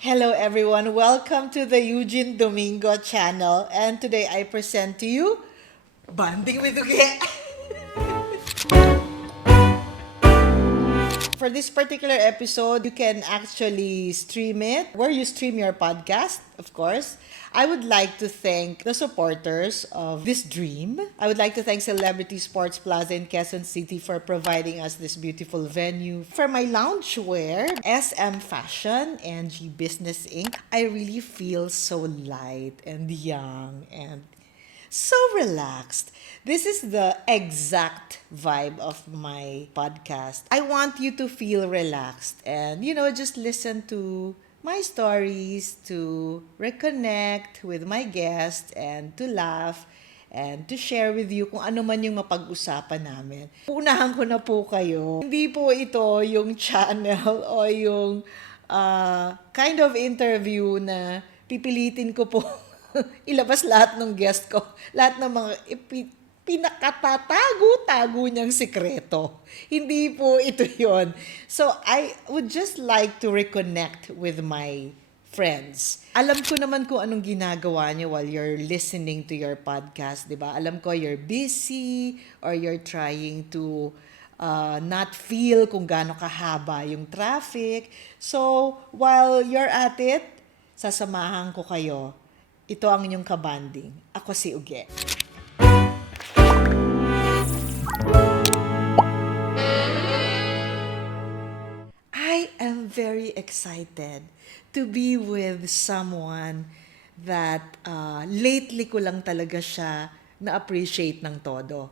Hello everyone, welcome to the Eugene Domingo channel, and today I present to you Banding with Uge. For this particular episode, you can actually stream it where you stream your podcast, of course. I would like to thank the supporters of this dream. I would like to thank Celebrity Sports Plaza in Quezon City for providing us this beautiful venue. For my loungewear, SM Fashion and G Business Inc., I really feel so light and young and so relaxed. This is the exact vibe of my podcast. I want you to feel relaxed and, just listen to my stories, to reconnect with my guests, and to laugh and to share with you kung ano man yung mapag-usapan namin. Unahan ko na po kayo. Hindi po ito yung channel o yung kind of interview na pipilitin ko po ilabas lahat ng guest ko, lahat ng mga pinakatatago-tago niyang sikreto. Hindi po ito yon. So, I would just like to reconnect with my friends. Alam ko naman kung anong ginagawa niyo while you're listening to your podcast, di ba? Alam ko you're busy or you're trying to not feel kung gaano kahaba yung traffic. So, while you're at it, sasamahan ko kayo. Ito ang inyong kabanding. Ako si Uge. I am very excited to be with someone that lately ko lang talaga siya na-appreciate ng todo.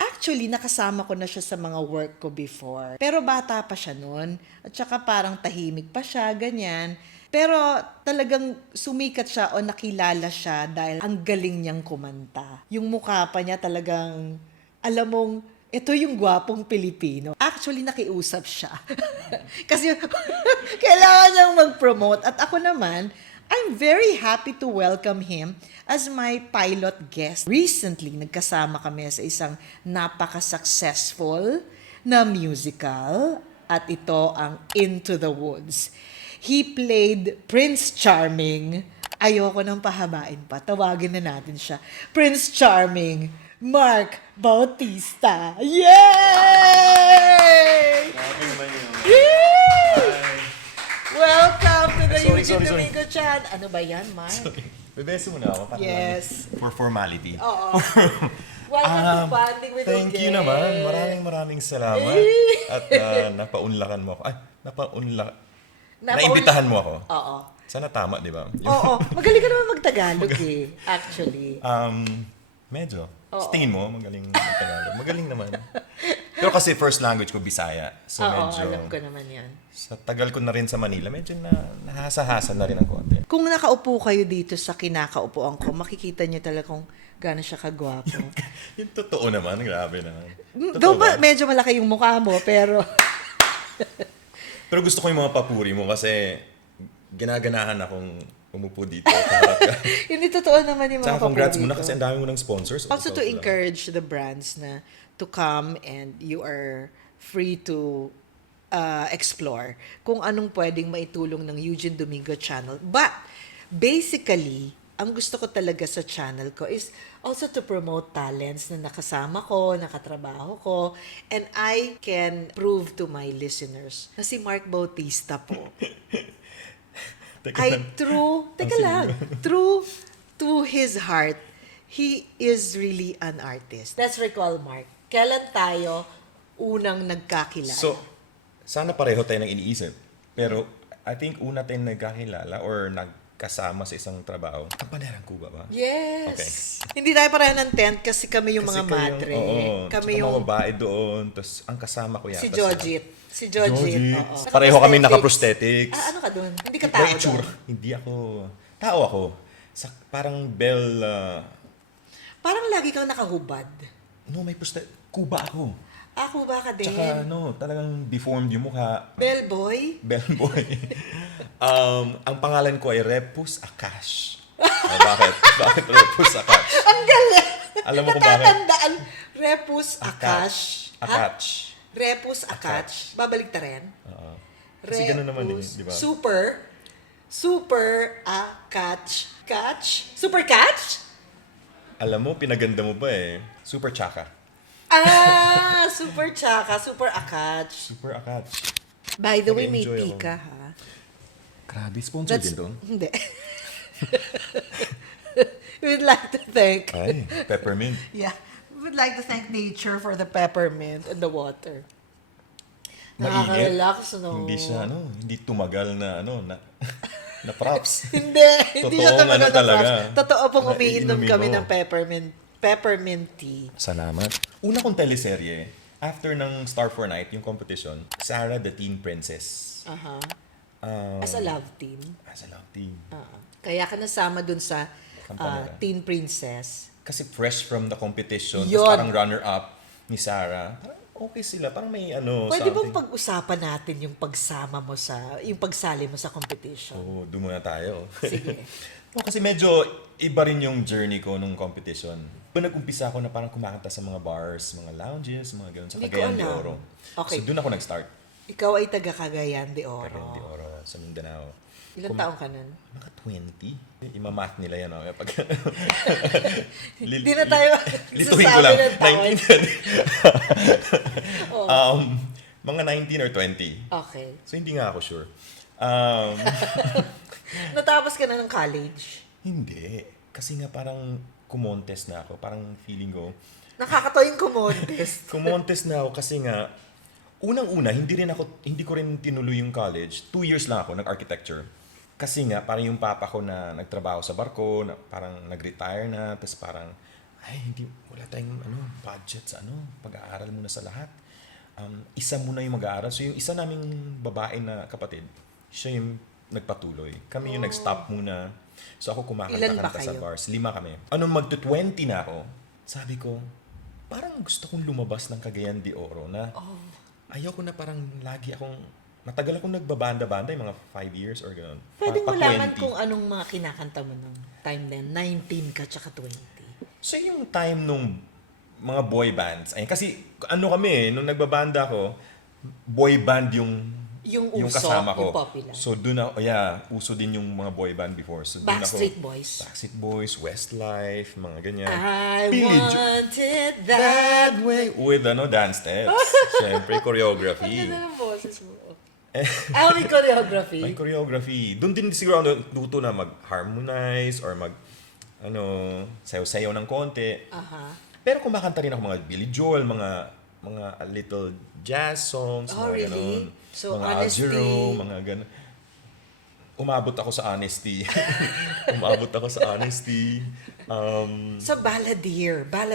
Actually, nakasama ko na siya sa mga work ko before. Pero bata pa siya noon. At saka parang tahimik pa siya, ganyan. Pero talagang sumikat siya o nakilala siya dahil ang galing niyang kumanta. Yung mukha pa niya talagang, alam mong, ito yung gwapong Pilipino. Actually, nakiusap siya. Kasi kailangan niyang mag-promote. At ako naman, I'm very happy to welcome him as my pilot guest. Recently, nagkasama kami sa isang napaka-successful na musical at ito ang Into the Woods. He played Prince Charming. Ayoko nang pahabain pa. Tawagin na natin siya. Prince Charming, Mark Bautista. Yay! Welcome to the Eugene Domingo Chan. Ano ba yan, Mark? Bebeso mo na ako. Yes. For formality. Oo. Welcome to Banding with Thank Uge. you naman. Maraming salamat. At napaunlakan mo ako. Naimbitahan mo ako. Oo. Sana tama, di ba? Oo. Magaling ka naman mag-Tagalog eh, actually. Medyo. Oo. Sa tingin mo, magaling mag-Tagalog. Magaling naman. Pero kasi first language ko, Bisaya. So Oo, medyo, alam ko naman yan. sa tagal ko na rin sa Manila, medyo nahasa-hasa na rin ang konti. Kung nakaupo kayo dito sa kinakaupuan ko, makikita niyo talaga kung gaano siya kagwapo. Yung totoo naman, grabe naman. Though medyo malaki yung mukha mo, pero... Pero gusto ko yung mga papuri mo kasi ginaganahan akong umupo dito. Kaharap ka. Hindi totoo naman yung mga Tsaka congrats papuri muna ko. kasi ang dami mo ng sponsors. Also to encourage the brands na to come and you are free to explore kung anong pwedeng maitulong ng Eugene Domingo channel. But basically, ang gusto ko talaga sa channel ko is also to promote talents na nakasama ko, nakatrabaho ko, and I can prove to my listeners na si Mark Bautista po true to his heart, he is really an artist. Let's recall, Mark. Kailan tayo unang nagkakilala? So, sana pareho tayo ng iniisip. Pero, I think una tayong nagkakilala or nagkasama sa isang trabaho. Ang Panerang Cuba ba? Yes. Okay. Hindi tayo pareho ng tent kasi kami yung mga madre. Oo. Kami Tsaka yung... mga babae doon. Tapos, ang kasama ko yata. Si Jojit. Si Jojit. Oo. Pareho kami naka-prosthetics. Ano ka doon? Hindi ka Iba tao yung itsura. doon. Hindi ako. Tao ako. Parang bell... Parang lagi kang nakahubad. no, may Cuba ako. Ako ba ka din? Tsaka talagang deformed yung mukha. Bellboy? Bellboy. Ang pangalan ko ay Repus Akash. Bakit? Bakit Repus Akash? Ang galing! Alam mo kung bakit? Natatandaan. Repus Akash. Akash. Repus Akash. Babalik ta rin? Kasi ganun naman Repus. di ba? Super. Super catch. Catch? Super catch? Alam mo, pinaganda mo pa eh. Super Chaka. Super tsaka, super catch. Super Akats. By the way, may Nag-enjoy ako. tika ha. Grabe, sponsor din to. Hindi. We'd like to thank, Ay, peppermint. yeah, we'd like to thank nature for the peppermint and the water. Mainit. Nakaka-relax, no? Hindi siya, hindi tumagal na, na props. Hindi siya Totoong talaga ano talaga. Totoo pong Na umiinom iinumin kami mo. ng peppermint tea. Salamat. Una kong teleserye, after ng Star for Night, yung competition, Sarah the Teen Princess. Aha. Um, As a love team. As a love team. Kaya ka nasama dun sa Campanera. Teen Princess. Kasi fresh from the competition, Yun. tapos parang runner-up ni Sarah. Parang okay sila, parang may Pwede something. bang pag-usapan natin yung pagsama mo yung pagsali mo sa competition? Oo, doon muna tayo. Sige. Kasi medyo iba rin yung journey ko nung competition. Nag-umpisa ako na parang kumakanta sa mga bars, mga lounges, mga ganun, sa Hindi ko Cagayan de alam. Oro. Okay. So doon ako nag-start. Ikaw ay taga Cagayan de Oro. Cagayan de Oro, sa Mindanao. Ilang taong ka nun? Mga 20. Imamath nila yan. Pag Hindi na tayo Lituhin ko sasabi lang. ng taon. 19. Mga 19 or 20. Okay. So hindi nga ako sure. Natapos ka na ng college. Hindi. Kasi nga parang kumontes na ako. Parang feeling ko, Nakakatawa yung kumontes. kumontes na ako kasi nga, unang-una, hindi ko rin tinuloy yung college. 2 years lang ako nag-architecture. Kasi nga, parang yung papa ko na nagtrabaho sa barko, na parang nag-retire na, tapos parang, wala tayong budget sa pag-aaral muna sa lahat. Isa muna yung mag-aaral. So yung isa naming babae na kapatid, siya yung nagpatuloy. Kami yung nag-stop muna. So ako Ilan ba kumakanta-kanta sa kayo? bars. 5 kami. Anong magto-20 na ako, sabi ko, parang gusto kong lumabas ng Cagayan de Oro na ayoko na parang matagal akong nagbabanda-banda, yung mga 5 years or gano'n. Pwede Pa- mo pa- malaman 20. kung anong mga kinakanta mo ng time na yun. 19 ka tsaka 20. So yung time nung mga boy bands, kasi nung nagbabanda ako, boy band Yung yung uso, kasama ko. yung popular. So doon uso din yung mga boy band before. So doon Backstreet Boys. Backstreet Boys, Westlife, mga ganyan. I Billie want it that way. With dance steps. Siyempre, choreography. Ang ganda ng boses mo. May choreography. May choreography. Doon din siguro ako natuto na mag-harmonize or sayaw-sayaw ng konti. Aha. Pero kumakanta rin ako mga Billy Joel, mga little jazz songs, Oh, mga really? ganon. So, mga Honesty. Al Jarreau, mga ganon. Umabot ako sa Honesty. Umabot ako sa Honesty. Sa ballad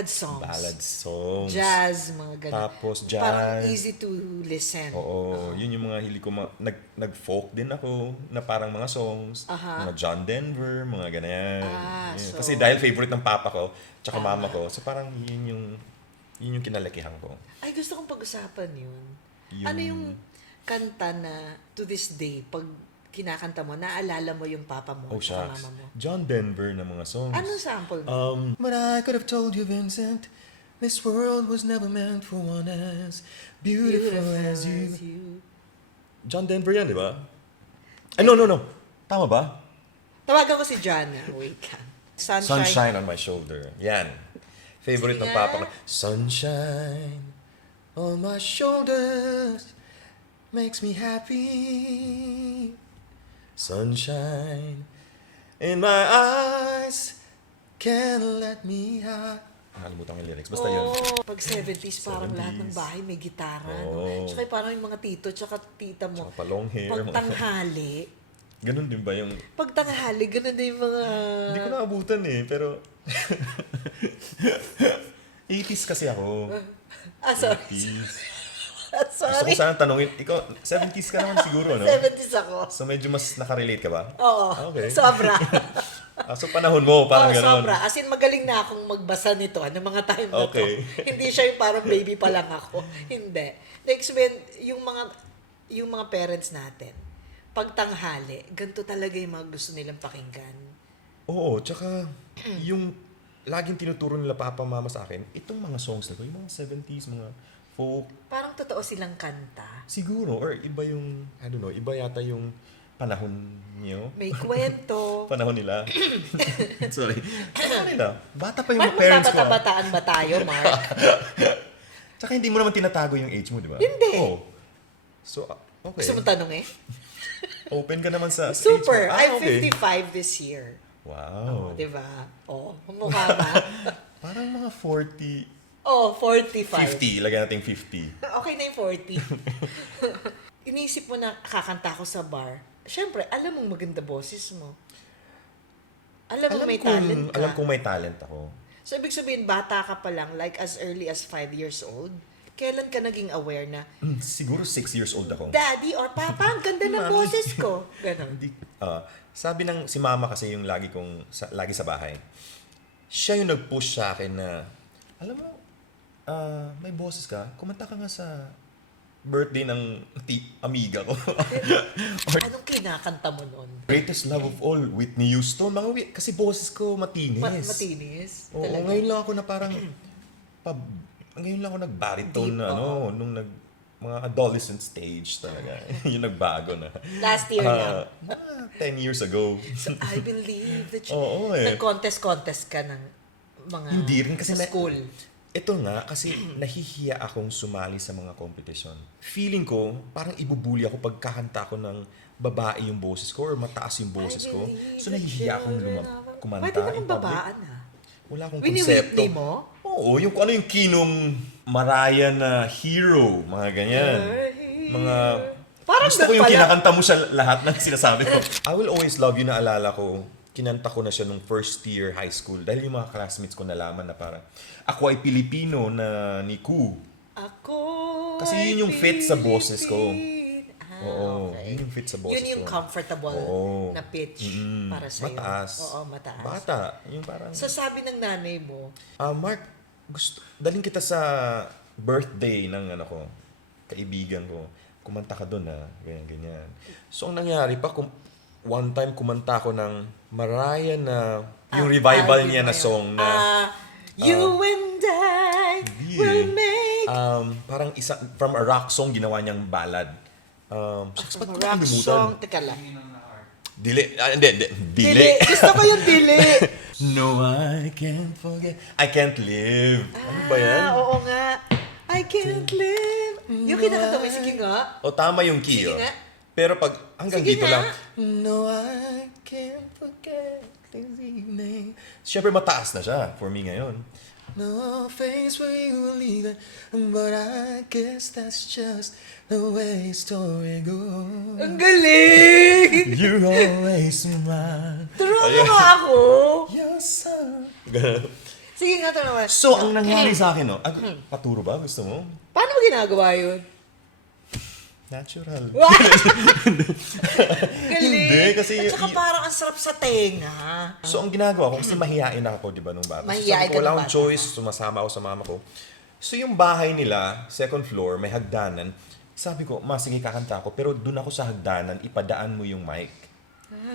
songs. Ballad songs. Jazz, mga ganun. Tapos jazz. Parang easy to listen. Oo, yun yung mga hili ko. Nag-folk din ako na parang mga songs. Aha. Mga John Denver, mga ganyan. Yan. So- Kasi dahil favorite ng papa ko, tsaka mama ko, so parang yun yung kinalakihan ko. Ay, gusto kong pag-usapan yun. Yung- Ano yung kanta na to this day, pag kinakanta mo, naalala mo yung papa mo Oh, at shucks. mama mo? John Denver na mga songs. Anong sample mo? But I could have told you, Vincent, this world was never meant for one as beautiful as you. John Denver yan, di ba? Ay, no. Tama ba? Tawagan ko si John. Wait ka. Sunshine on my shoulder. Yan. Favorite Sige ng nga. papa ko. Sunshine on my shoulders makes me happy. Sunshine in my eyes can't let me out. Nakalimutan ko yung lyrics. Basta yun. Pag 70s, parang 70s. lahat ng bahay may gitara. Oo. No? Tsaka parang yung mga tito, tsaka tita mo. Tsaka pa long hair. Pag tanghali, Ganun din ba yung... ganun din yung mga... Hindi ko naabutan pero... 80s kasi ako. sorry. 80s. Gusto Sorry. ko sana tanungin, ikaw, 70s ka naman siguro, no? 70s ako. So medyo mas nakarelate ka ba? Oo. Okay. Sobra. So panahon mo, parang Oo, gano'n. sobra. As in, magaling na akong magbasa nito. Ano mga time na Okay. to. Hindi siya yung parang baby pa lang ako. Hindi. Next, yung mga parents natin, pag tanghali, ganito talaga yung mga gusto nilang pakinggan. Oo, tsaka yung laging tinuturo nila papa mama sa akin, itong mga songs na to, yung mga 70s, mga folk, Parang totoo silang kanta. siguro, or iba yung, I don't know, iba yata yung panahon niyo. May kwento. Panahon nila. Sorry. Panahon nila. Bata pa yung Paano parents ko. magbabataan ba tayo, Mark? Tsaka hindi mo naman tinatago yung age mo, di ba? Hindi. Oo. So, okay. Gusto mo tanong eh? Open ka naman sa Super. age mo. I'm Okay. 55 this year. Wow. Di ba? Mukha ba? Parang mga 40, 45. 50. Lagyan natin 50. Okay na yung 40. Inisip mo na kakanta ko sa bar. Siyempre, alam mong maganda boses mo. Alam mo may talent ka. Alam kong may talent ako. So, ibig sabihin, bata ka pa lang, like as early as 5 years old, kailan ka naging aware na, Siguro 6 years old ako. Daddy or Papa, ang ganda ng Mami. boses ko. Ganon. Hindi, sabi ng si mama kasi yung lagi sa bahay. Siya yung nag-push sa akin na, alam mo, may boses ka, kumanta ka nga sa birthday ng amiga ko. Anong kinakanta mo nun? Greatest Love of All, Whitney Houston. Kasi boses ko matinis. Matinis? Oo, Talaga? ngayon lang ako na parang, ngayon lang ako nag-baritone Deep, na, oo. nung mga adolescent stage talaga. yung nagbago na. Last year lang. 10 years ago. So, I believe that you... Oo eh. Nag-contest ka ng mga Hindi rin kasi sa school. Ito nga, kasi nahihiya akong sumali sa mga competition. Feeling ko, parang ibubuli ako pag kakanta ko ng babae yung boses ko or mataas yung boses ko. So nahihiya akong kumanta Pwede naman in public. babaan ha. Wala akong Wini-Whitney konsepto. mo? Oo, yung ano yung kinong Mariah na hero, mga ganyan. Mga... Parang Gusto ko yung pala. kinakanta mo siya lahat ng sinasabi ko. I Will Always Love You, naalala ko, kinanta ko na siya nung first year high school dahil yung mga classmates ko nalaman na parang ako ay Pilipino na ni Ku. Ako Kasi yun yung fit sa boses ko. Oo, okay. yun yung fit sa boses Yun yung ko. comfortable Oo. na pitch para sa'yo. Mataas. Oo, mataas. Bata. Yung parang... So sabi ng nanay mo, Mark, daling kita sa birthday ng kaibigan ko. Kumanta ka doon ganyan. So ang nangyari pa, one time kumanta ko ng Mariah na, yung revival niya na song na, You and I will make parang isa, from a rock song, ginawa niyang ballad. Shucks, ba't ko rock nakalimutan? song. Teka lang. Dili. Hindi. Dili. Gusto ko yung dili. No, I can't forget. I can't live. Ano ba yan? Oo nga. I can't live. Yung kinakanta mo, sige nga. O tama yung key, Sige nga. Pero pag hanggang Sige dito nga. lang, no, I can't forget this evening. Siyempre mataas na siya for me ngayon. No face where you leave it, but I guess that's just the way story goes. Ang galing! You're always mine. Turuan mo nga ako. You're so... Sige nga, ito naman. So, ang nangyari sa akin, paturo ba? Gusto mo? Paano mo ginagawa yun? Natural. Galing. Hindi, kasi At saka parang ang sarap sa tenga. So, ang ginagawa ko, kasi mahihain ako, di ba, nung bata. Mahihain So, sabi ko, ka wala nung akong bata. choice, sumasama ako sa mama ko. So, yung bahay nila, second floor, may hagdanan. Sabi ko, sige, kakanta ako. Pero dun ako sa hagdanan, ipadaan mo yung mic.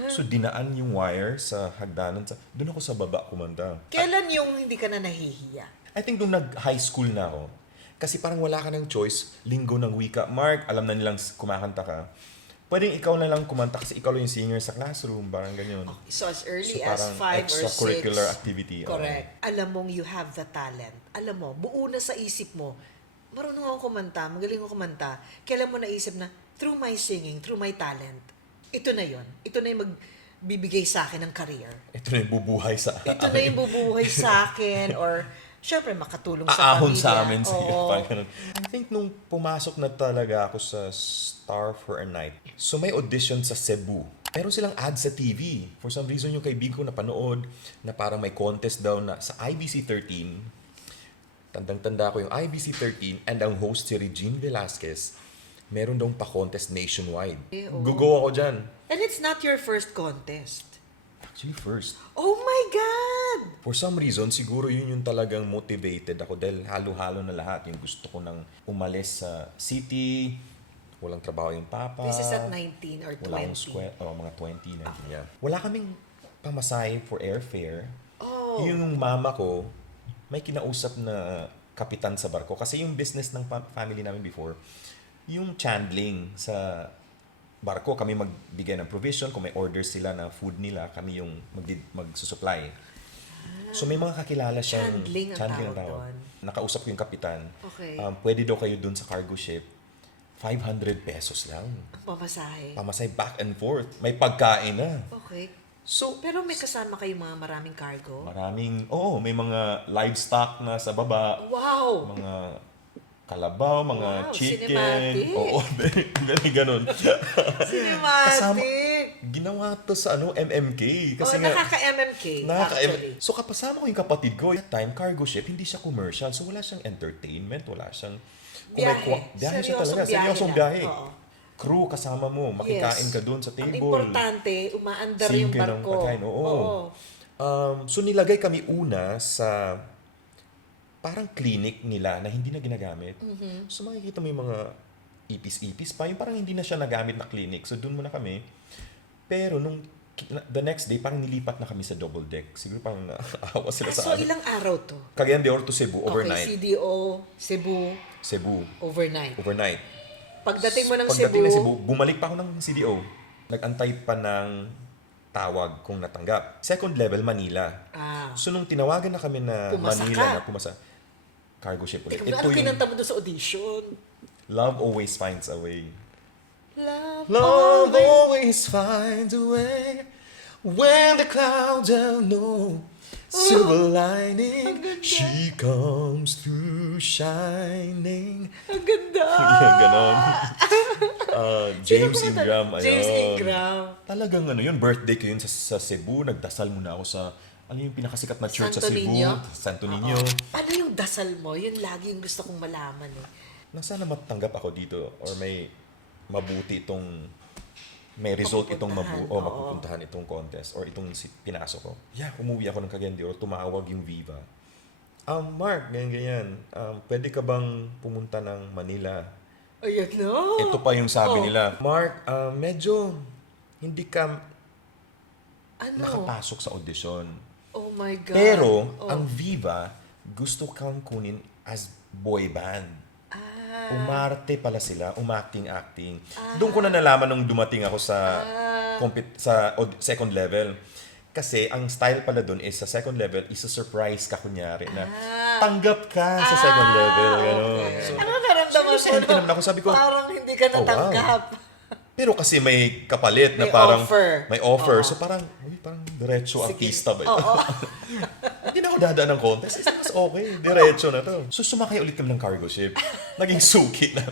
So, dinaan yung wire sa hagdanan. Dun ako sa baba kumanta. Kailan yung hindi ka na nahihiya? I think nung nag-high school na ako, kasi parang wala ka ng choice, linggo ng wika. Mark, alam na nilang kumakanta ka. Pwedeng ikaw na lang kumanta kasi ikaw lang yung singer sa classroom, parang ganyan. So as early So, as parang 5 or 6. extracurricular activity. Correct. Alam mong you have the talent. Alam mo, buo na sa isip mo, marunong ako kumanta, magaling ako kumanta. Kailan mo naisip na, through my singing, through my talent, ito na yon. Ito na yung magbibigay sa akin ng career. Ito na yung bubuhay sa Ito na yung bubuhay sa akin or syempre makatulong sa aahon pamilya. sa amin. Oo. Parang ganun. I think nung pumasok na talaga ako sa Star for a Night, so may audition sa Cebu. Meron silang ad sa TV. For some reason, yung kaibigan ko napanood na parang may contest daw na sa IBC 13. Tandang-tanda ko yung IBC 13 and ang host si Regine Velasquez. Meron daw pa-contest nationwide. oo. Gugo ako dyan. And it's not your first contest. Actually, first. Oh my God! For some reason, siguro yun yung talagang motivated ako dahil halo-halo na lahat. Yung gusto ko nang umalis sa city, walang trabaho yung papa. This is at 19 or 20. Wala akong sweat, mga 20 na. Yeah. Wala kaming pamasahe for airfare. Oh. Yung mama ko, may kinausap na kapitan sa barko. Kasi yung business ng family namin before, yung chandling sa barko, kami magbigay ng provision. Kung may orders sila na food nila, kami yung magsusupply. So may mga kakilala siyang... Handling ang tawag doon. Nakausap ko yung kapitan. Okay. Pwede daw kayo dun sa cargo ship. 500 pesos lang. Ang pamasahe. Pamasay back and forth. May pagkain na. Okay. So, Pero may kasama kayo mga maraming cargo? may mga livestock na sa baba. Wow! Mga kalabaw, mga Wow, chicken. cinematic. Oo, very ganun. Cinematic! Ginawa to sa MMK. Kasi nga, Nakaka-MMK, actually. So kapasama ko yung kapatid ko. That time, cargo ship, hindi siya commercial. So wala siyang entertainment, wala siyang... Biyahe siya talaga. Seryosong biyahe. Oo. Crew kasama mo, makikain ka doon sa Ang table. importante, umaandar yung Singke ng barko. pagkain, oo. So nilagay kami una sa parang clinic nila na hindi na ginagamit. So makikita mo yung mga ipis-ipis pa, yung parang hindi na siya nagamit na clinic. So doon muna kami. Pero the next day, parang nilipat na kami sa double deck. Siguro parang naawa sila sa So, ilang araw to? Cagayan de Oro to Cebu, overnight. Okay, CDO, Cebu, overnight. overnight. Pagdating mo ng Pagdating ng Cebu, bumalik pa ako ng CDO. Nag-antay pa ng tawag kung natanggap. Second level, Manila. So nung tinawagan na kami na Pumasa Manila ka. na pumasa, cargo ship ulit. ano kinanta mo doon sa audition? Love always finds a way. Love always finds a way when the clouds have no silver lining. She comes through shining. Ang ganda! Ganon. James Sino kumanta? Ingram. James ayun. Ingram. Talagang yun, birthday ko yun sa Cebu. Nagdasal muna ako sa, yung pinakasikat na church Santo sa Cebu? Niño? Santo Niño. Paano yung dasal mo? Yun lagi yung gusto kong malaman eh. Na sana matanggap ako dito or may mabuti may result itong Mapupuntahan, oo. mapupuntahan itong contest or itong pinasok ko. Umuwi ako ng Cagayan de Oro, tumawag yung Viva. Mark, ganyan. Pwede ka bang pumunta ng Manila? Ayan na. Ito pa yung sabi nila. Mark, medyo hindi ka nakapasok sa audition. Oh my God. Pero, ang Viva, gusto kang kunin as boy band. Umarte pala sila, acting. Doon ko na nalaman nung dumating ako sa second level. Kasi ang style pala doon is sa second level, is a surprise ka kunyari na tanggap ka sa second level. Okay. So, Ano naramdaman mo? Siyempre naman ako, sabi ko, Parang hindi ka natanggap. pero kasi may kapalit na May parang offer. may offer. Oo. So parang diretso Sige. artista ba ito? Oo. Hindi na ako dadaan ng contest. Mas okay. Diretso na to. So sumakay ulit kami ng cargo ship. Naging suki na.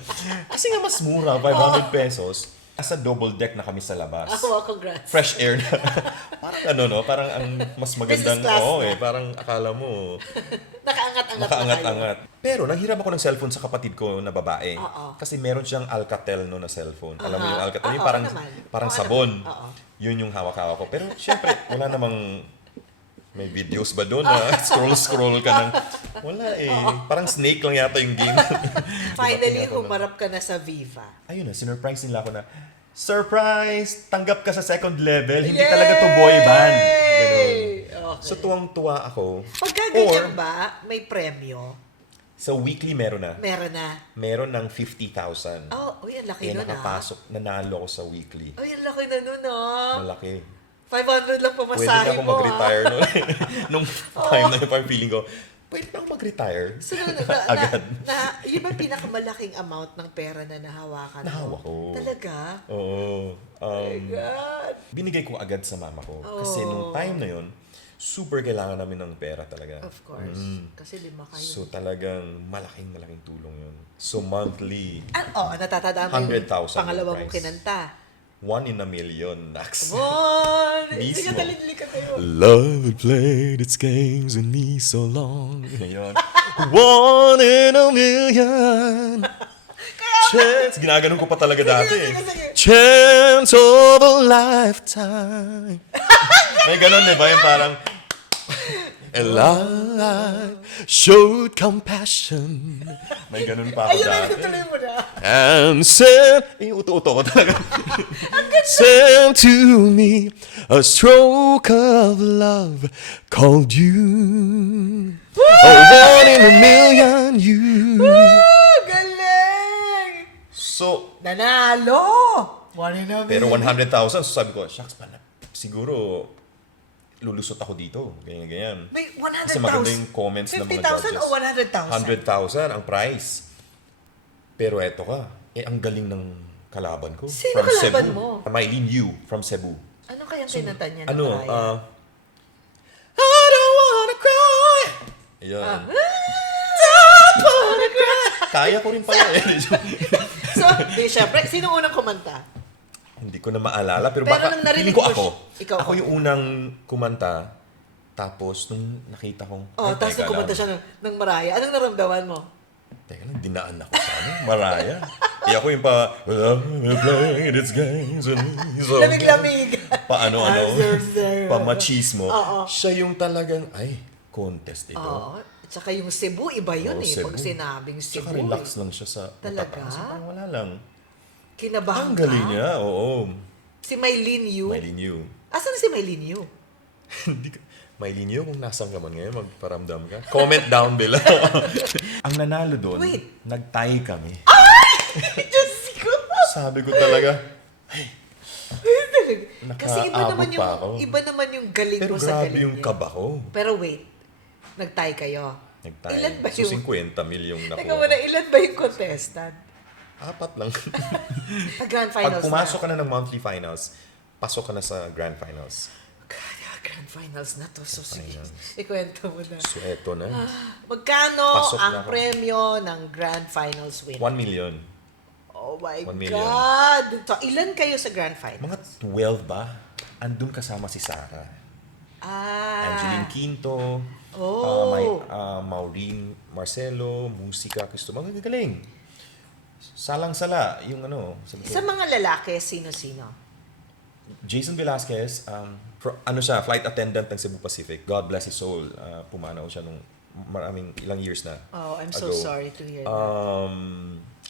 Kasi nga mas mura, 500 pesos. Nasa double deck na kami sa labas. Congrats. Fresh air na. Parang parang ang mas magandang, Business class na. parang akala mo, Nakaangat-angat na makaangat-angat. Pero nanghiram ako ng cellphone sa kapatid ko na babae. Oo. Kasi meron siyang Alcatel na cellphone. Alam mo Aha. yung Alcatel, yung Oo, parang naman. parang Oo, sabon. naman. Oo. Yun yung hawak-hawak ko. Pero syempre, wala namang may videos ba doon na scroll ka ng... Wala eh. Parang snake lang yata yung game. Finally, Dumating ako humarap ka na sa Viva. Ayun na, sinurprise nila ako na, surprise! Tanggap ka sa second level. Hindi Yay! talaga to boy band. Ganun. Okay. So tuwang-tuwa ako. Pagka Or, ganyan ba, may premyo? sa weekly meron na. Meron na. Meron ng 50,000. Uy, ang laki Kaya nun ah. nakapasok, nanalo ko sa weekly. Uy, ang laki na nun ah. Malaki. 500 lang Pwede pamasahe na ako mo mag-retire noon. Nung time na yun, parang feeling ko, pwede na ako mag-retire. So, Agad. yun ba pinakamalaking amount ng pera na nahawakan mo? Nahawak ko. Talaga? Oo. Oh my God. Binigay ko agad sa mama ko. Kasi nung time na yun, super kailangan namin ng pera talaga. Of course. Kasi 5 kayo. So talagang malaking tulong yun. So monthly, natatandaan mo 100,000 yung yung pangalawa mong prize. kinanta. 1 in a million, Nax. Sige, Mismo. dali ka tayo. Love had played its games with me so long. Ayun. 1 in a million. Chance. Ginaganon ko pa talaga dati. sige. Chance of a lifetime. May ganon, di ba? Yung parang, and life showed compassion. May ganon pa ako Ayun, dati. tuloy mo na. And sent, uto-uto ko talaga. Sent to me a stroke of love called you. Oh, 1 in a million you. Galing! So, Nanalo! One in a Pero million. 100,000, so sabi ko, shucks, siguro lulusot ako dito. Ganyan. May Kasi 100,000. maganda yung comments ng mga 50,000 judges. o 100,000? 100,000 ang price. Pero eto ka, ang galing ng kalaban ko. Sino from kalaban Cebu. mo? Mylene Yu from Cebu. Ano kayang kinanta niya ng Ano, Mariah? I don't wanna cry. Ayan. Don't wanna cry. Kaya ko rin pala eh. So, syempre, sino unang kumanta? Hindi ko na maalala, pero, Pero baka nung narinig feeling ko mo ako. ikaw Ako yung unang kumanta. Tapos, nung nakita kong, Oh, ay, tapos teka nung kumanta lang. siya ng Mariah. Anong naramdaman mo? Teka lang, dinaan ako sa Mariah. Kaya ako yung pa, play this game. So, Lamig-lamig. Paano, Observe. pamachismo. Oo. Siya yung talagang, ay, contest ito. Oo. At saka yung Cebu, iba yun Oo, eh. Cebu. Pag sinabing Cebu. Tsaka relax lang siya sa Talaga? mata. Kasi parang wala lang. Kinabahan Ang ka? galing niya, oo. Si Mylene Yu? Mylene Yu. Asan si Mylene Yu? Hindi ka, Mylene Yu, kung nasan ka man ngayon, magparamdam ka. Comment down below. Ang nanalo doon, Wait. nagtayi kami. Diyos ko! Sabi ko talaga, Kasi iba nakaabot naman pa yung, ako. iba naman yung galing Pero mo sa grabe galing yung niya. kaba ko. Pero wait, nagtay kayo. Nagtayi. Ilan ba So, yung... 50 mil yung Teka nakuha. muna, ilan ba yung contestant? 4 lang. Pag grand finals Pag pumasok ka na ng monthly finals, pasok ka na sa grand finals. God, grand finals na to. So, sige. Finals. Ikwento mo na. So, eto na. Magkano Pasok ang na ako. premyo ng grand finals win? 1 million. Oh my 1 million. God! So, ilan kayo sa grand finals? Mga 12 ba? Andun kasama si Sarah. Angeline Quinto, Oh. Maureen Marcelo, Musika, Cristo. Mga galing. Salang-sala, yung ano. sabi ko, Sa mga lalaki, sino-sino? Jason Velasquez, ano siya, flight attendant ng Cebu Pacific. God bless his soul. Pumanaw siya nung ilang years na. Oh, I'm so ago. sorry to hear that.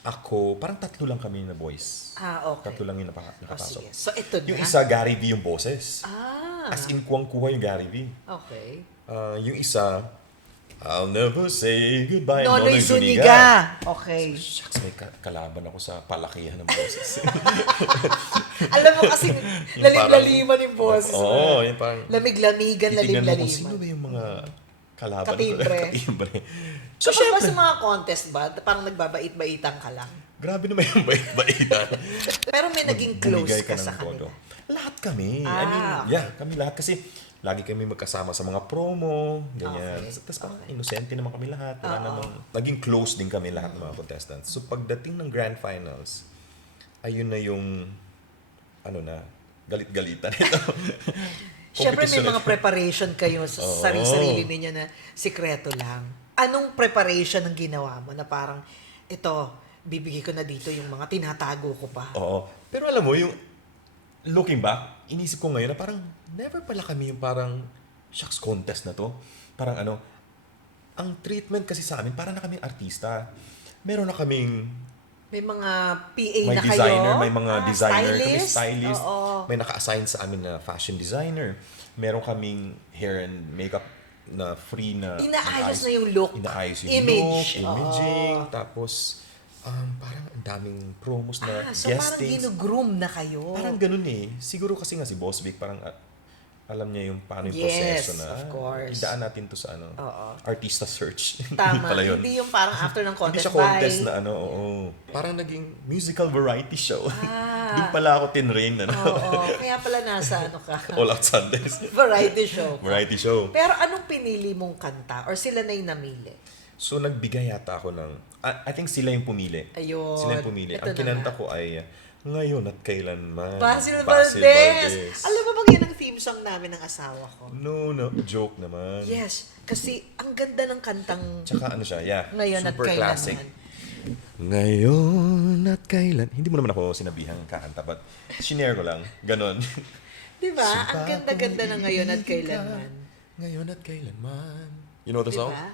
Ako, parang 3 lang kami na boys. Okay. 3 lang yung Oh, nakapasok. sige. So, ito na. Yung isa, Gary V yung boses. Ah. As in, kuwang-kuha yung Gary V. Okay. Yung isa, I'll never say goodbye. Nonoy Nonoy Zuniga. Okay. Shucks, may kalaban ako sa palakihan ng boses. Alam mo kasi Yung lalim-laliman yung boses mo. Oo, yung parang... Lamig-lamigan, titignan mo kung lalim-laliman. sino ba yung mga kalaban. Katimbre. Katimbre. So, ba sa mga contest ba, parang nagbabait-baitan ka lang? Grabe naman yung bait-baitan. Pero may naging close Bumigay ka ng sa todo. kanila. Lahat kami. Ah, Yeah, kami lahat. Kasi lagi kami magkasama sa mga promo, ganyan. Okay. Tapos parang inosente naman kami lahat. Wala namang, naging close din kami lahat ng mga contestants. So pagdating ng grand finals, ayun na yung, ano na, galit-galitan ito. Siyempre may Competition mga preparation kayo sa Oo. sarili ninyo na sikreto lang. Anong preparation ang ginawa mo na parang, ito, bibigay ko na dito yung mga tinatago ko pa. Oo. Pero alam mo, yung looking back, inisip ko ngayon na parang never pala kami yung parang shucks contest na to. Parang ano, ang treatment kasi sa amin, parang na kaming artista. Meron na kaming May mga PA may na designer, kayo? may mga designer, kami stylist. Oo. May naka-assign sa amin na fashion designer. Meron kaming hair and makeup na free na Inaayos na yung look. Inaayos yung Image. look, imaging, Oo. tapos parang ang daming promos na So parang guestings. ginugroom na kayo. Parang ganun eh. Siguro kasi nga si Boss Vic, parang alam niya yung paano yung Yes, proseso na. of course. Idaan natin to sa ano, Oo. artista search. Hindi Tama. pala yun. Hindi yung parang after ng Hindi contest. siya contest bye. na ano, oo. Parang naging musical variety show. Ah. Doon pala ako tinrain, ano. Oo. Kaya pala nasa ano ka. All Out Sundays. Variety show. Variety show. Pero anong pinili mong kanta? Or sila na yung namili? So, nagbigay yata ako ng, I think sila yung pumili. Ayun. Sila yung pumili. Ito Ang na kinanta nga. ko ay, Ngayon at Kailanman. Basil Basil Valdez. Alam mo bang yan ang theme song namin ng asawa ko? No, joke naman. Yes. Kasi ang ganda ng kantang Tsaka ano siya, yeah. Ngayon at super Kailanman. classic. Ngayon at kailan. Hindi mo naman ako sinabihang kakanta, but shinare ko lang. Ganon. Di ba? Ang Sumpah ganda-ganda ko'y ng Ngayon at iibigin ka, Kailanman. Ngayon at kailanman. You know the Di song? ba?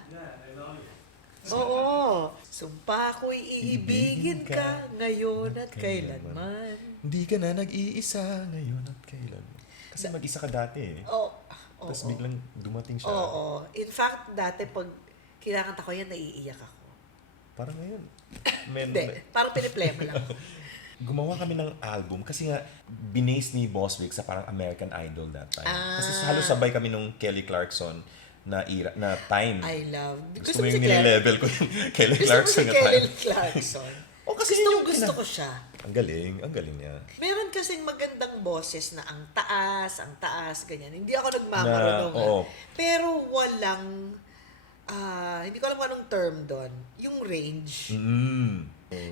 Oo. Sumpa ko'y iibigin ka ngayon at kailanman. Hindi ka na nag-iisa ngayon at kailanman. Kasi mag-isa ka dati eh. Oo. Tapos biglang dumating siya. Oo. In fact, dati pag kinakanta ko yan, naiiyak ako. Parang ngayon. Hindi. Parang piniplay mo lang. gumawa kami ng album kasi nga binase ni Boss Vic sa parang American Idol that time. Kasi halos sabay kami nung Kelly Clarkson na era, na time. I love. Gusto mo yung nile-level ko yung Kelly Gusto mo Clarkson si na time. Kelly Clarkson. O kasi yun yung Gusto ko siya. Ang galing niya. Meron kasing magandang boses na ang taas, ganyan. Hindi ako nagmamarunong. oo. Pero walang, hindi ko alam kung anong term doon. Yung range.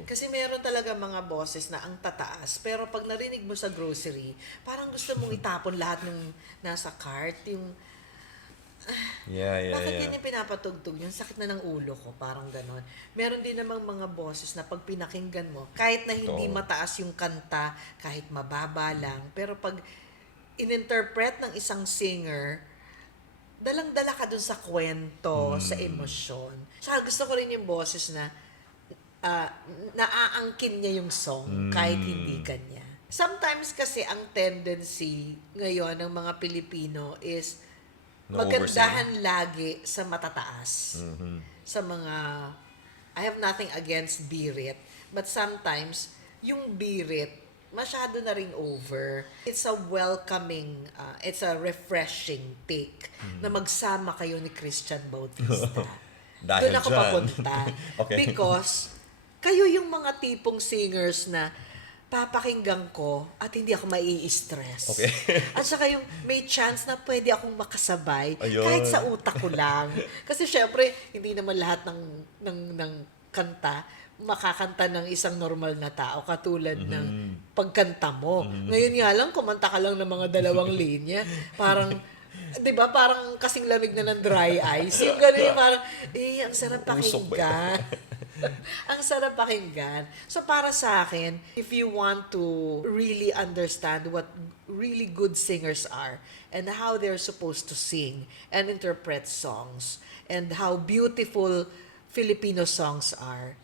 Kasi meron talaga mga boses na ang tataas. Pero pag narinig mo sa grocery, parang gusto mong itapon lahat ng nasa cart. Yung, bakit yan yung pinapatugtog yun? Sakit na ng ulo ko, parang ganon. Meron din namang mga boses na pag pinakinggan mo, kahit na hindi mataas yung kanta, kahit mababa lang, pero pag ininterpret ng isang singer, dalang-dala ka dun sa kwento, sa emosyon. Saka gusto ko rin yung boses na naaangkin niya yung song kahit hindi kanya. Sometimes kasi ang tendency ngayon ng mga Pilipino is magandahan lagi sa matataas. Sa mga, I have nothing against birit, but sometimes, yung birit, masyado na ring over. It's a welcoming, it's a refreshing take na magsama kayo ni Christian Bautista. Dahil Doon ako dyan. papunta. Okay. Because, kayo yung mga tipong singers na papakinggan ko at hindi ako mai-stress. Okay. At saka yung may chance na pwede akong makasabay Ayun. kahit sa utak ko lang. Kasi syempre, hindi naman lahat ng kanta makakanta ng isang normal na tao katulad ng pagkanta mo. Ngayon nga lang, kumanta ka lang ng mga 2 linya. Parang, di ba, parang kasing lamig na ng dry ice. Yung gano'n yung parang, ang sarap Usok ba pakinggan. Ang sarap pakinggan. So para sa akin, if you want to really understand what really good singers are and how they're supposed to sing and interpret songs and how beautiful Filipino songs are,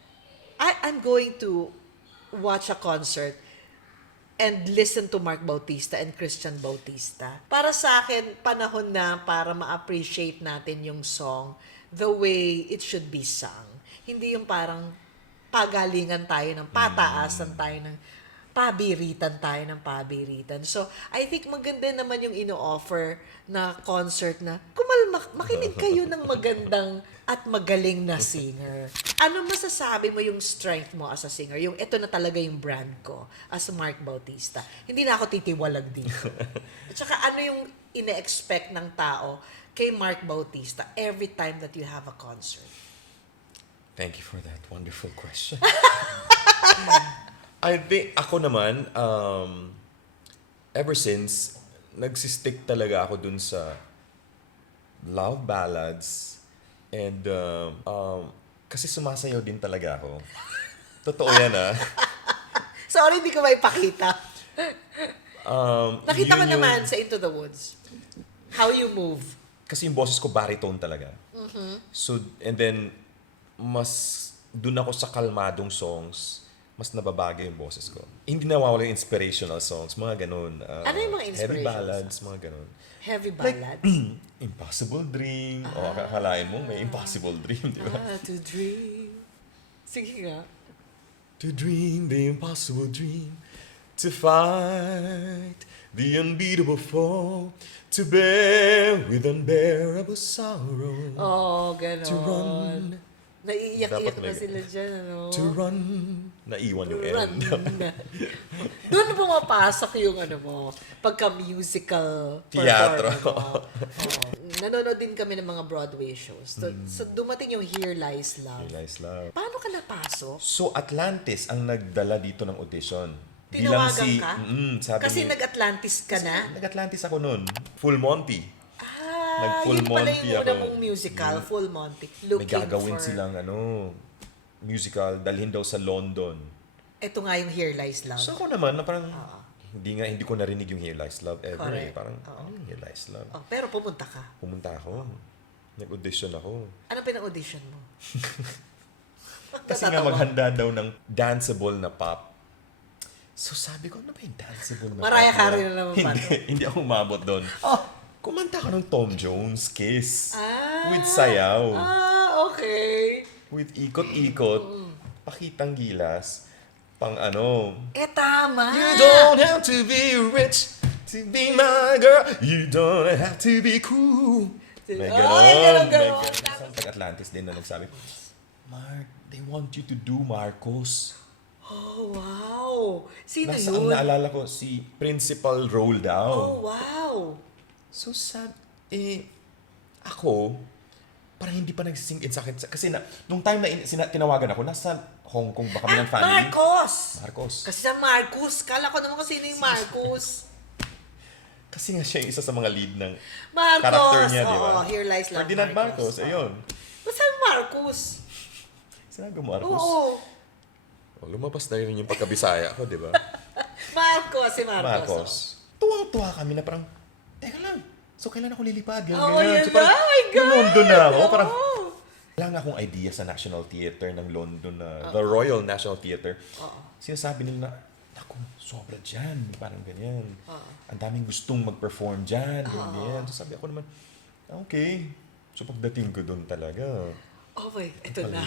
I'm going to watch a concert and listen to Mark Bautista and Christian Bautista. Para sa akin, panahon na para ma-appreciate natin yung song the way it should be sung. Hindi yung parang pagalingan tayo ng pataasan tayo ng pabiritan. So, I think maganda naman yung ino-offer na concert na makinig kayo ng magandang at magaling na singer. Ano masasabi mo yung strength mo as a singer? Yung ito na talaga yung brand ko as Mark Bautista. Hindi na ako titiwalag dito. At saka ano yung ine-expect ng tao kay Mark Bautista every time that you have a concert? Thank you for that wonderful question. I think, ako naman, ever since, nagsistick talaga ako dun sa love ballads and kasi sumasayaw din talaga ako. Totoo yan, Sorry, hindi ko maipakita. Nakita ko yun naman sa Into the Woods. How you move. Kasi yung boses ko baritone talaga. So, and then, dun ako sa kalmadong songs, mas nababagay yung boses ko. Hindi nawawala yung inspirational songs, mga ganun. Ano yung mga Heavy inspirational ballads, mga ganun. Heavy ballads. Impossible Dream. O, akalain mo, may Impossible Dream, di ba? To dream. Sige nga. To dream the impossible dream, to fight the unbeatable foe, to bear with unbearable sorrow, Oh, ganon. to run, Naiiyak-iyak Dapat na talaga. sila dyan, ano? to run. Naiwan yung Run. end. Doon pumapasok yung ano mo, pagka-musical Teatro. performer mo. Oo. Nanonood din kami ng mga Broadway shows. So dumating yung Here Lies Love. Realize love. Paano ka napasok? So, Atlantis ang nagdala dito ng audition. Tinawagan ka? Sabi Kasi ni- nag-Atlantis ka na? Nag-Atlantis ako nun. Full Monty. Yun Nag-Full pala Monty yung una ako. mong musical, Full Monty. May Looking gagawin for... silang musical, dalhin daw sa London. Ito nga yung Here Lies Love. So ako naman, na parang, hindi ko narinig yung Here Lies Love ever. Correct. Parang, Oo. ano yung Here Lies Love? Oh, pero pumunta ka. Pumunta ako. Nag-audition ako. Ano pinang-audition mo? Kasi nga Natatawa. maghanda daw ng danceable na pop. So sabi ko, ano ba yung danceable na Mariah pop? Carey na naman ba? Hindi ako umabot doon. Oh. Kumanta ka ng Tom Jones, Kiss. Ah. With sayaw. Okay. With ikot-ikot. Pakitang gilas. pang ano. Tama. You don't have to be rich to be my girl. You don't have to be cool. May ganon. Sa Atlantis din na nagsabi, Mark, they want you to do Marcos. Oh, wow. Sino Nasa yun? ang naalala ko, si Principal Roll daw. Oh, wow. So sad, ako, parang hindi pa nagsising in sa akin. Kasi nung time na tinawagan ako, nasa Hong Kong ba kami ng family? Marcos. Kasi sa Marcos. Kala ko naman kung sino yung Marcos. Kasi nga siya yung isa sa mga lead ng Marcos. character niya, di ba? Oo, Here Lies Love Ferdinand Marcos, ayun. Basta Marcos. Sinabi Marcos. Oo. Oh, lumabas na rin yung pagkabisaya ko, di ba? Marcos, si Marcos. Marcos. Tuwang-tuwa kami na parang, teka lang, so kailan ako lilipad? Oo, yun So, na. parang, Oh my God. nung London na ako, parang, Oo. wala nga akong idea sa National Theatre ng London na, the Royal National Theatre. Sinasabi nila na, naku, sobra dyan, parang ganyan. Ang daming gustong mag-perform dyan, ganyan. So sabi ako naman, okay. So pagdating ko doon talaga, Oh my, ito na.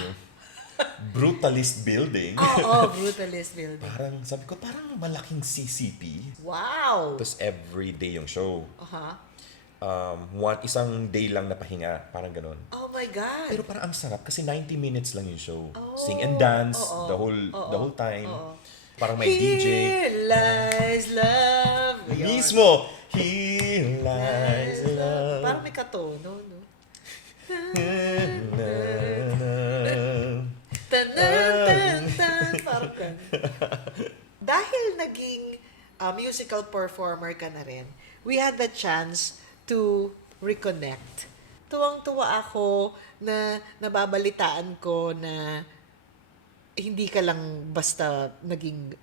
Brutalist building. Oo, Brutalist Building. Parang, sabi ko, parang malaking CCP. Wow. Tapos everyday yung show. Uh-huh. Isang day lang na pahinga, parang ganun. Oh my God. Pero parang ang sarap kasi 90 minutes lang yung show. Oh, Sing and dance oo, the whole time. oo. Parang may DJ. Here lies love. Yun. Mismo! Here lies love. Parang may katono, no? Parang ganun. Dahil naging musical performer ka na rin, we had the chance to reconnect. Tuwang-tuwa ako na nababalitaan ko na hindi ka lang basta naging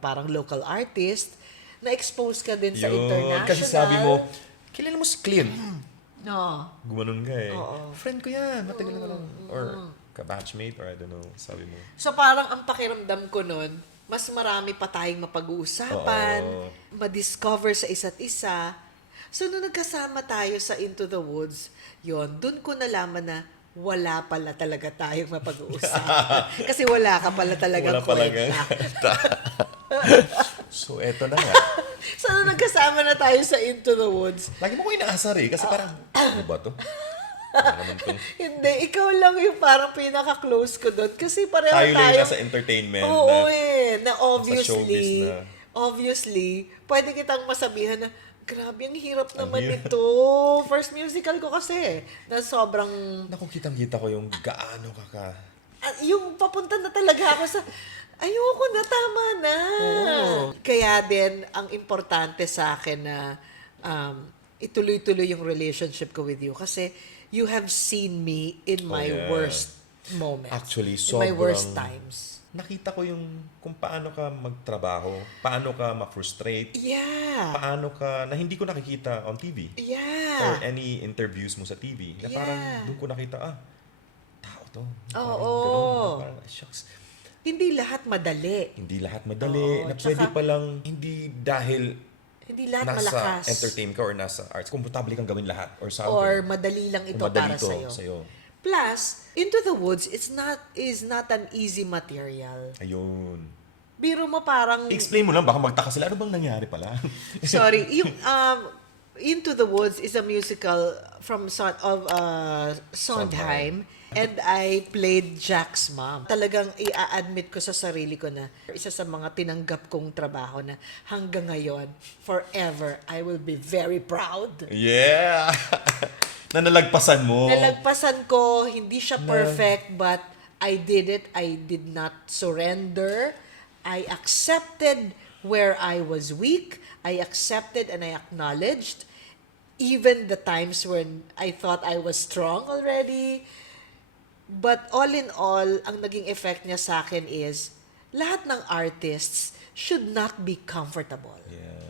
parang local artist, na-expose ka din sa international. Kasi sabi mo, kilala mo si Clint? No. Gumanon ka eh. Oo. Friend ko yan, matagal na lang. Or ka-batchmate, or I don't know, sabi mo. So parang ang pakiramdam ko nun, mas marami pa tayong mapag-uusapan, Oo. ma-discover sa isa't isa. So nung nagkasama tayo sa Into the Woods, yon, dun ko nalaman na wala pala talaga tayong mapag-uusapan. Kasi wala ka pala talagang Wala pala kwenta. So, eto na nga. So nung nagkasama na tayo sa Into the Woods, Lagi mo ko inaasar eh, kasi parang, ano ba to? Ano naman to? hindi, ikaw lang yung parang pinaka-close ko doon. Kasi pareho Tayo lang tayo. nasa entertainment Oo na, na showbiz na. obviously, pwede kitang masabihan na, grabe, ang hirap naman hirap. nito. First musical ko kasi, na sobrang, naku, kitang-kita ko yung gaano yung papunta na talaga ako sa, ayoko na, tama na. Oo. Kaya din, ang importante sa akin na ituloy-tuloy yung relationship ko with you. Kasi, you have seen me in my yeah. worst moments. Actually, in my worst sobrang- times. nakita ko yung kung paano ka magtrabaho, paano ka ma-frustrate, Yeah. paano ka, na hindi ko nakikita on TV. Yeah. Or any interviews mo sa TV. Na Yeah. parang doon ko nakita, tao to. Parang Oo. ganun. Parang, shucks. Hindi lahat madali. Hindi lahat madali. Oo, Na pwede tsaka- palang, hindi dahil Hindi lahat nasa malakas. entertain ka or nasa arts, komportable kang gawin lahat or something. Or madali lang ito Kung madali para to sa'yo. Plus, Into the Woods is not an easy material. Ayun. Biro mo parang, Explain mo lang, baka magtaka sila. Ano bang nangyari pala? sorry, yung Into the Woods is a musical from Sondheim. And I played Jack's mom. Talagang i-admit ko sa sarili ko na isa sa mga tinanggap kong trabaho na hanggang ngayon, forever, I will be very proud. Yeah! Na nalagpasan mo. Nalagpasan ko, hindi siya perfect, but I did it. I did not surrender. I accepted where I was weak. I accepted and I acknowledged even the times when I thought I was strong already. But all in all, ang naging effect niya sa akin is lahat ng artists should not be comfortable. Yeah.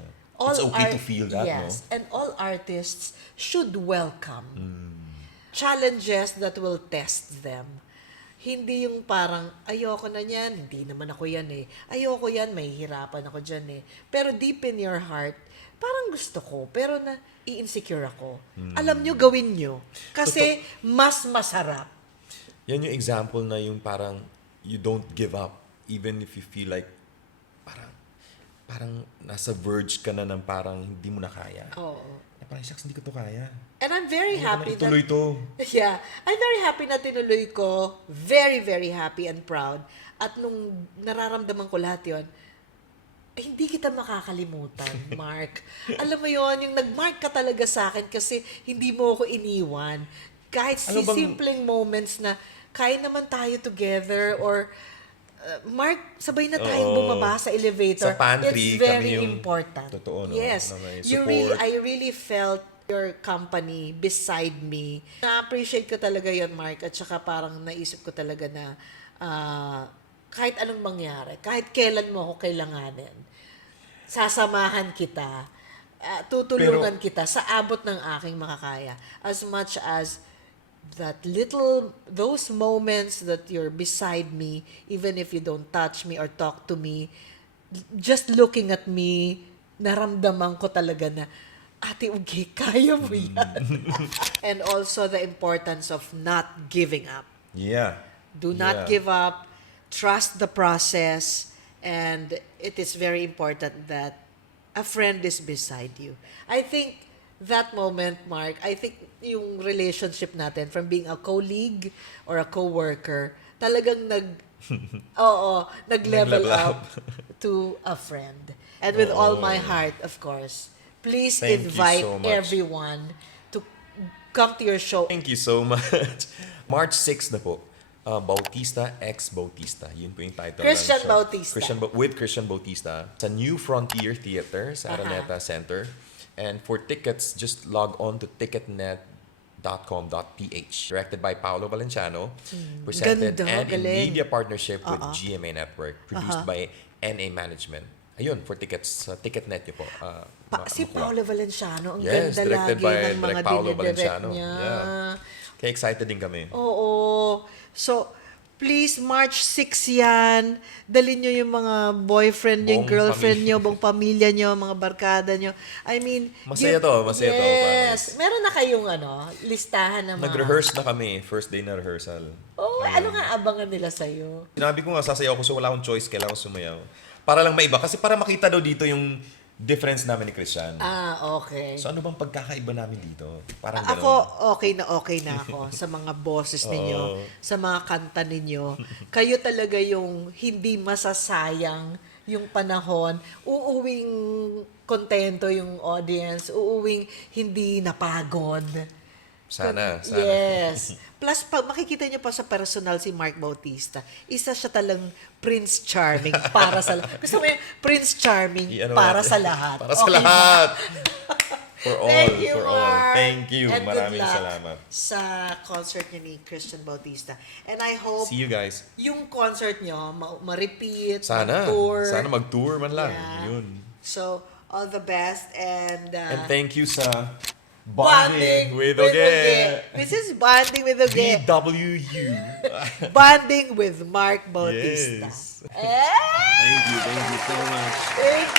It's okay to feel that, yes, no? and all artists should welcome challenges that will test them. Hindi yung parang, ayoko na yan, hindi naman ako yan eh. Ayoko yan, may hirapan ako dyan eh. Pero deep in your heart, parang gusto ko, pero i-insecure ako. Alam nyo, gawin nyo. Kasi mas masarap. Yan yung example na yung parang you don't give up even if you feel like parang nasa verge ka na ng parang hindi mo na kaya. Oo. Parang, shucks, hindi ko to kaya. And I'm very happy that... Ituloy to. Yeah. I'm very happy na tinuloy ko. Very, very happy and proud. At nung nararamdaman ko lahat yon, hindi kita makakalimutan, Mark. Alam mo yon, yung nag-mark ka talaga sa akin kasi hindi mo ako iniwan. Kahit simpleng moments na kaya naman tayo together or Mark, sabay na tayong bumaba sa elevator. Sa pantry, it's very kami yung important. totoo, no? Yes. Na may You support. I really felt your company beside me. Na-appreciate ko talaga yon, Mark. At saka parang naisip ko talaga na kahit anong mangyari, kahit kailan mo ako kailanganin, sasamahan kita, tutulungan kita sa abot ng aking makakaya. As much as those moments that you're beside me, even if you don't touch me or talk to me, just looking at me, naramdaman ko talaga na, Ate Ugi, kaya mo yan. And also the importance of not giving up. Yeah. Do not give up. Trust the process. And it is very important that a friend is beside you. I think that moment, Mark, I think yung relationship natin from being a colleague or a co-worker, talagang nag-level up to a friend. And with all my heart, of course, please Thank you invite so much. everyone to come to your show. Thank you so much. March 6 na po. Bautista X Bautista. Yun po yung title Christian ng show. Bautista. With Christian Bautista. Sa New Frontier Theater sa Araneta Center. And for tickets, just log on to ticketnet.com.ph. Directed by Paolo Valenciano. Presented Ganda, and in galing. media partnership with GMA Network. Produced by NA Management. Ayun, for tickets, sa Ticketnet nyo po. Si makuha. Paolo Valenciano, ang Yes, ganda directed lagi by ng mga Direk Paolo dinidirect Valenciano. niya. Yeah. Kaya excited din kami. Oo. So, please, March 6 yan. Dalhin nyo yung mga boyfriend nyo, yung Buong girlfriend pamilya. nyo, buong pamilya nyo, mga barkada nyo. I mean, Masaya to, masaya to, Yes. promise. Meron na kayong listahan ng mga... Nag-rehearse na kami. First day na rehearsal. Oh, ano nga abangan nila sa'yo? Sinabi ko nga, sasayaw ko so wala akong choice. Kailangan ko sumayaw. Para lang maiba. Kasi para makita daw dito yung difference namin ni Christian. Okay. So ano bang pagkakaiba namin dito? Parang Ako, ganun. okay na ako sa mga boses ninyo, sa mga kanta ninyo. Kayo talaga yung hindi masasayang yung panahon. Uuwing kontento yung audience. Uuwing hindi napagod. Sana. Yes. Plus, pag makikita niyo pa sa personal si Mark Bautista, isa siya talang Prince Charming para sa lahat. Gusto mo yung Prince Charming I-ano para natin? sa lahat. Para sa Okay ba? lahat. For all. Thank you, for all. Mark. Thank you. And Maraming good luck salamat. sa concert niyo ni Christian Bautista. And I hope See you guys. yung concert niyo ma-repeat, Sana. mag-tour. Sana mag-tour man lang. Yeah. Yun. So, all the best and And thank you sa Bonding with Uge. Oge. This is Bonding with Oge. BWU. Bonding with Mark Bautista. Yes. Eh? Thank you so much. Thank